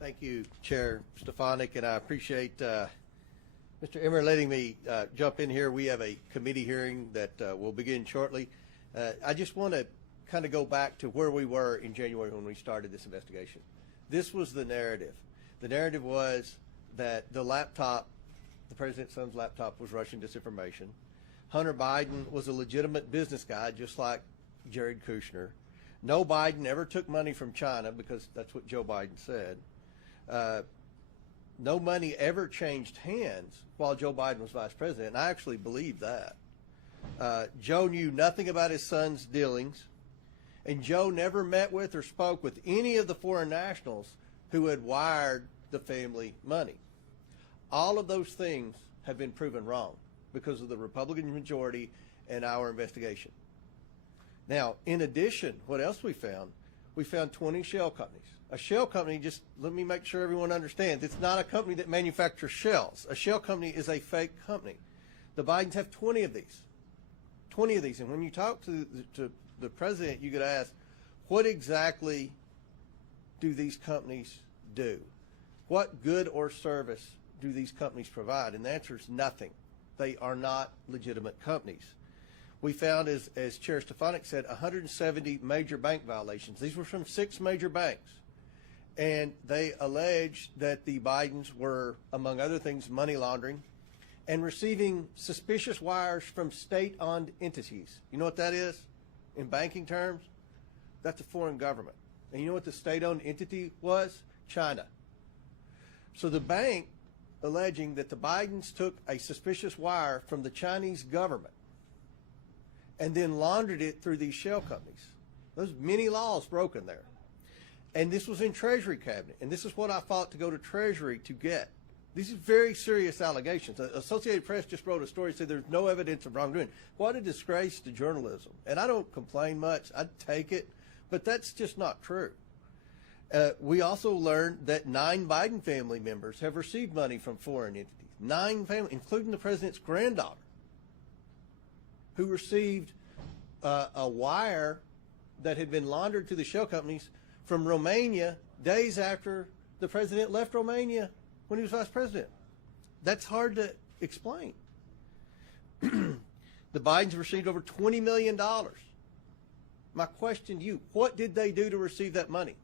Thank you, Chair Stefanik, and I appreciate Mr. Emmer letting me jump in here. We have a committee hearing that will begin shortly. I just want to kind of go back to where we were in January when we started this investigation. This was the narrative. The narrative was that the laptop, the president's son's laptop, was Russian disinformation. Hunter Biden was a legitimate business guy, just like Jared Kushner. No Biden ever took money from China, because that's what Joe Biden said. No money ever changed hands while Joe Biden was vice president, and I actually believe that. Joe knew nothing about his son's dealings, and Joe never met with or spoke with any of the foreign nationals who had wired the family money. All of those things have been proven wrong because of the Republican majority and our investigation. Now, in addition, what else we found? We found 20 shell companies. A shell company, just let me make sure everyone understands, it's not a company that manufactures shells. A shell company is a fake company. The Bidens have 20 of these. 20 of these. And when you talk to the president, you could ask, what exactly do these companies do? What good or service do these companies provide? And the answer is nothing. They are not legitimate companies. We found, as Chair Stefanik said, 170 major bank violations. These were from 6 major banks. And they alleged that the Bidens were, among other things, money laundering and receiving suspicious wires from state-owned entities. You know what that is in banking terms? That's a foreign government. And you know what the state-owned entity was? China. So the bank alleging that the Bidens took a suspicious wire from the Chinese government and then laundered it through these shell companies. There's many laws broken there. And this was in Treasury Cabinet, and this is what I fought to go to Treasury to get. These are very serious allegations. Associated Press just wrote a story that said there's no evidence of wrongdoing. What a disgrace to journalism. And I don't complain much. I'd take it, but that's just not true. We also learned that 9 Biden family members have received money from foreign entities. 9 families, including the president's granddaughter, who received a wire that had been laundered to the shell companies from Romania days after the president left Romania when he was vice president. That's hard to explain. The Bidens received over $20 million. My question to you, what did they do to receive that money?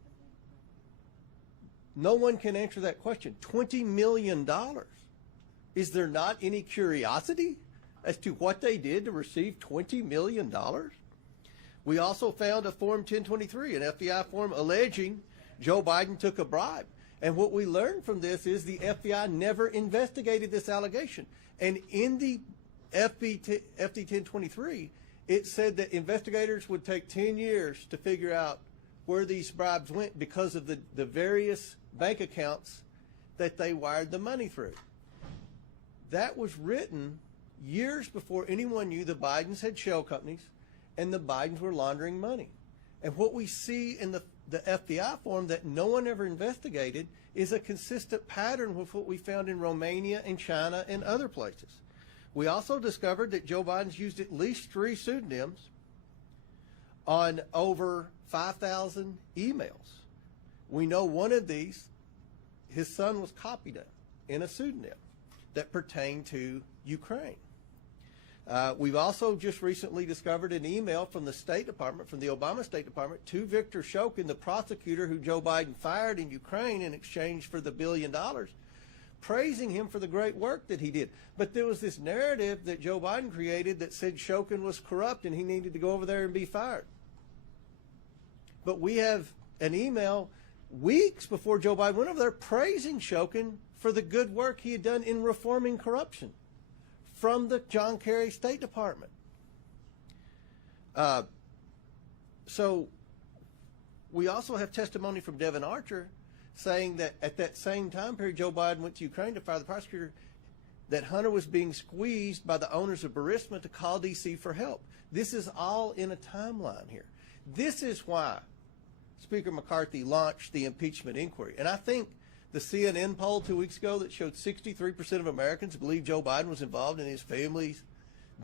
No one can answer that question. $20 million. Is there not any curiosity as to what they did to receive $20 million? We also found a Form 1023, an FBI form alleging Joe Biden took a bribe. And what we learned from this is the FBI never investigated this allegation. And in the FD 1023, it said that investigators would take 10 years to figure out where these bribes went because of the various bank accounts that they wired the money through. That was written years before anyone knew the Bidens had shell companies and the Bidens were laundering money. And what we see in the FBI form that no one ever investigated is a consistent pattern with what we found in Romania and China and other places. We also discovered that Joe Biden's used at least 3 pseudonyms on over 5,000 emails. We know one of these, his son was copied in a pseudonym that pertained to Ukraine. We've also just recently discovered an email from the State Department, from the Obama State Department, to Viktor Shokin, the prosecutor who Joe Biden fired in Ukraine in exchange for the $1 billion, praising him for the great work that he did. But there was this narrative that Joe Biden created that said Shokin was corrupt and he needed to go over there and be fired. But we have an email weeks before Joe Biden went over there praising Shokin for the good work he had done in reforming corruption from the John Kerry State Department. So we also have testimony from Devin Archer saying that at that same time period Joe Biden went to Ukraine to fire the prosecutor, that Hunter was being squeezed by the owners of Burisma to call D.C. for help. This is all in a timeline here. This is why Speaker McCarthy launched the impeachment inquiry. And I think the CNN poll 2 weeks ago that showed 63% of Americans believe Joe Biden was involved in his family's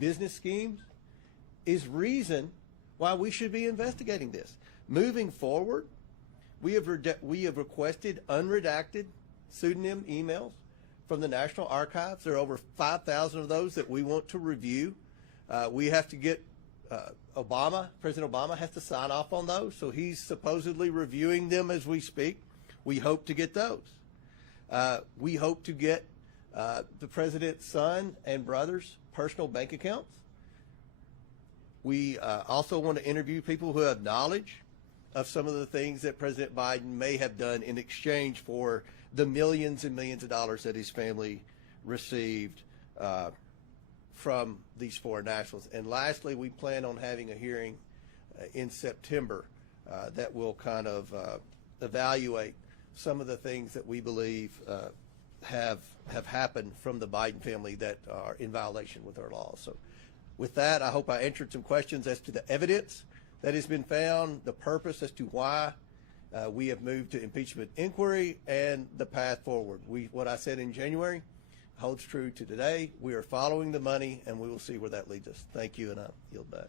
business schemes is reason why we should be investigating this. Moving forward, We have requested unredacted pseudonym emails from the National Archives. There are over 5,000 of those that we want to review. We have to get President Obama has to sign off on those, so he's supposedly reviewing them as we speak. We hope to get those. We hope to get the president's son and brother's personal bank accounts. We also want to interview people who have knowledge of some of the things that President Biden may have done in exchange for the millions and millions of dollars that his family received from these foreign nationals. And lastly, we plan on having a hearing in September that will kind of evaluate some of the things that we believe have happened from the Biden family that are in violation with our laws. So with that, I hope I answered some questions as to the evidence that has been found, the purpose as to why we have moved to impeachment inquiry, and the path forward. What I said in January holds true to today. We are following the money, and we will see where that leads us. Thank you, and I yield back.